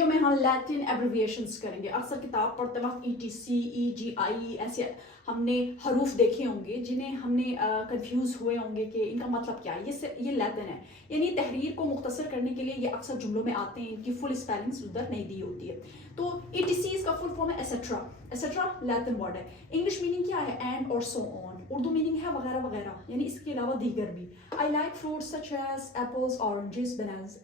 Video में हम Latin abbreviations करेंगे। अक्सर किताब पढ़ते वक्त ETC, EGI ऐसे हमने हरूफ देखे होंगे जिन्हें हमने कंफ्यूज हुए होंगे कि इनका मतलब क्या है। ये लैटिन है, यानी तहरीर को मुख्तसर करने के लिए ये अक्सर जुमलों में आते हैं, इनकी फुल स्पेलिंग्स उधर नहीं दी होती है। तो ETC इसका फुल फॉर्म है एसेट्रा। एसेट्रा लैटिन वर्ड है। इंग्लिश मीनिंग क्या है? एंड और सो ऑन। उर्दू मीनिंग है वगैरह वगैरह, यानी इसके अलावा दीगर भी। I like fruits such as apples, oranges, bananas,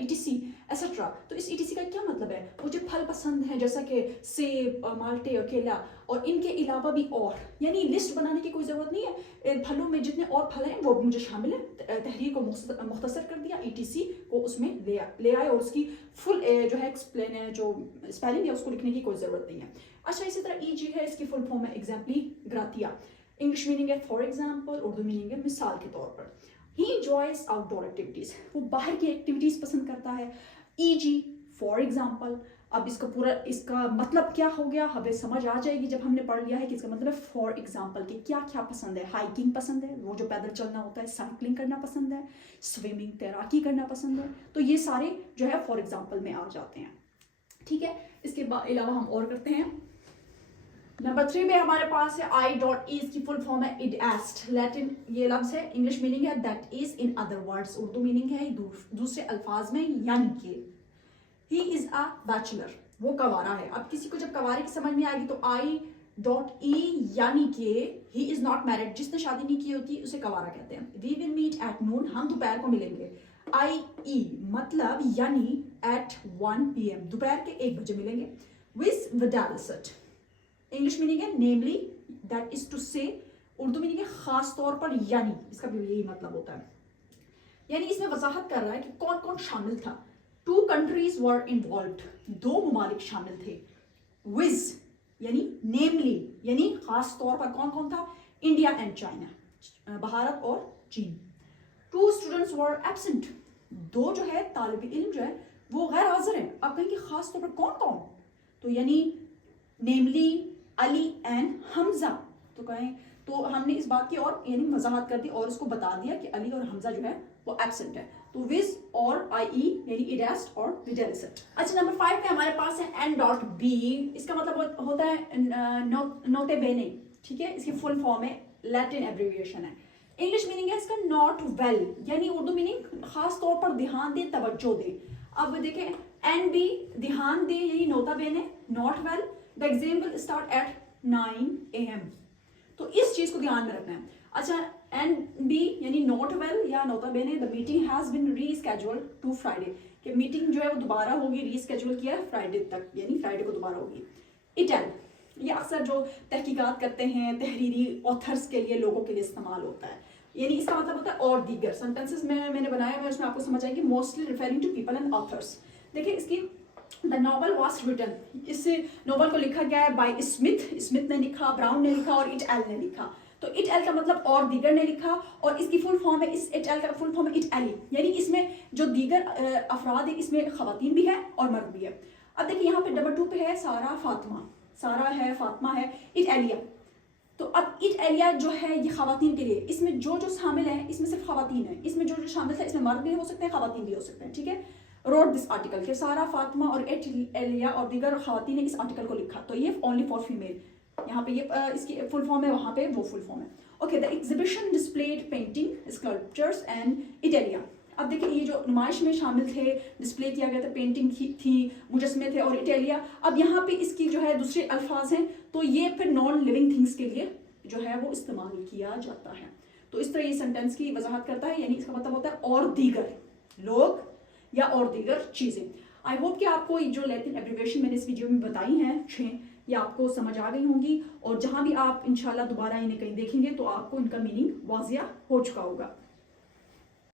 ETC etcetera. तो इस ETC का क्या मतलब है? मुझे फल पसंद है जैसा कि सेब, माल्टे और केला, और इनके अलावा भी और, यानी लिस्ट बनाने की कोई ज़रूरत नहीं है। फलों में जितने और फल हैं वो मुझे शामिल है। तहरीर को मुख्तसर कर दिया, ETC को उसमें ले आए और उसकी फुल जो है एक्सप्लेन जो स्पेलिंग है उसको लिखने की कोई ज़रूरत नहीं है। अच्छा, इसी तरह EG है, इसकी फुल फॉर्म है एग्जाम्पली ग्रातिया। इंग्लिश मीनिंग है फॉर एग्जाम्पल, उर्दू मीनिंग है मिसाल के तौर पर। ही एंजॉयज आउटडोर एक्टिविटीज़, वो बाहर की एक्टिविटीज़ पसंद करता है। EG for example. अब इसका मतलब क्या हो गया हमें समझ आ जाएगी जब हमने पढ़ लिया है कि इसका मतलब है फॉर एग्जाम्पल कि क्या क्या पसंद है। हाइकिंग पसंद है, वो जो पैदल चलना होता है, साइकिलिंग करना पसंद है, स्विमिंग तैराकी करना पसंद है। तो ये सारे जो है फॉर एग्जाम्पल में आ जाते हैं। ठीक है, इसके अलावा हम और करते हैं। नंबर 3 में हमारे पास है I.E, इसकी फुल फॉर्म है इड एस्ट। लैटिन ये लफ्ज है, इंग्लिश मीनिंग है that is in other words. Urdu meaning है दूसरे अल्फाज में, यानी कि ही इज अ बैचलर, वो कवारा है। अब किसी को जब कवारे की समझ में आएगी तो I.E यानी कि ही इज नॉट मैरिड, जिसने शादी नहीं की होती उसे कवारा कहते हैं। We will meet at noon, हम दोपहर को मिलेंगे। I.E मतलब यानी एट 1 PM, दोपहर के 1 बजे मिलेंगे। विज विदालिसट, इंग्लिश मीनिंग है नेमली, दैट इज टू से। उर्दू मीनिंग है खास तौर पर, यानी इसका भी यही मतलब होता है। यानी इसमें वजाहत कर रहा है कि कौन कौन शामिल था। 2 countries were involved, 2 ममालिक शामिल थे। विज यानी नेमली, यानी खास तौर पर कौन कौन था? इंडिया एंड चाइना, भारत और चीन। 2 students were absent, 2 जो है तालिब इल्म जो है वो गैर हाजिर है। अब कहेंगे खास तौर पर कौन कौन, तो यानी नेमली अली एंड हमजा। तो कहें तो हमने इस बात की और यानी वजाहत कर दी और उसको बता दिया कि अली और हमजा जो है वो एब्सेंट है। तो विज और IE यानी इडेस्ट और विडेलिसट। अच्छा, नंबर 5 पे हमारे पास है N.B, इसका मतलब होता है नोटे बेने। ठीक है, इसकी फुल फॉर्म है, लैटिन एब्रिविएशन है। इंग्लिश मीनिंग है इसका नॉट वेल, यानी उर्दू मीनिंग खास तौर पर ध्यान दे, तवज्जो दे। अब देखें NB ध्यान दे यानी नोटा बेने, not well the example start at 9 AM। तो इस चीज को ध्यान में रखना है। अच्छा, NB यानी नॉट वेल या nota bene, the meeting has been rescheduled to Friday, कि मीटिंग जो है वो दोबारा होगी, रीस्केड्यूल किया है फ्राइडे तक, यानी फ्राइडे को दोबारा होगी। इटल, ये अक्सर जो तहकीकात करते हैं तहरीरी ऑथर्स के लिए, लोगों के लिए इस्तेमाल होता है। यानी इसका मतलब होता है और दीगर। सेंटेंसेस में मैंने बनाया है, उसमें आपको समझ आएगी, mostly referring to people and authors. देखिए इसकी द नॉवल वॉज रिटन, इस नॉवल को लिखा गया है बाय स्मिथ ने लिखा, ब्राउन ने लिखा और इट एल ने लिखा। तो इट एल का मतलब और दीगर ने लिखा, और इसकी फुल फॉर्म है, इस इट एल का फुल फॉर्म है इट एली, यानी इसमें जो दीगर अफराद है इसमें खवातीन भी है और मर्द भी है। अब देखिए यहाँ पे नंबर 2 पे है सारा फातिमा, सारा है, फातिमा है, इट एलिया। तो अब इट एलिया जो है ये खवातीन के लिए, इसमें जो जो शामिल है इसमें सिर्फ खवातीन है, इसमें जो जो शामिल है इसमें मर्द भी हो सकते हैं, खवातीन भी हो सकते हैं। ठीक है, रोड दिस आर्टिकल के सारा, फातिमा और इट एलिया और दीगर खवातीन ने इस आर्टिकल को लिखा। तो ये ओनली फॉर फीमेल, यहाँ पे ये इसकी फुल फॉर्म है, वहाँ पे वो फुल फॉर्म है। Okay, the exhibition displayed painting, sculptures and Italia. अब देखिए ये जो नुमाइश में शामिल थे, डिस्प्ले किया गया था, पेंटिंग थी, मुजस्मे थे और इटालिया। अब यहाँ पे इसकी जो है दूसरे अल्फाज हैं, तो ये फिर नॉन लिविंग थिंग्स के लिए जो है वो इस्तेमाल किया जाता है। तो इस तरह ये सेंटेंस की वजाहत करता है, यानी इसका मतलब होता है और दीगर लोग या और दीगर चीजें। आई होप कि आपको जो लैटिन एब्रिविएशन मैंने इस वीडियो में बताई हैं 6, ये आपको समझ आ गई होंगी, और जहां भी आप इंशाल्लाह दोबारा इन्हें कहीं देखेंगे तो आपको इनका मीनिंग वाजिया हो चुका होगा।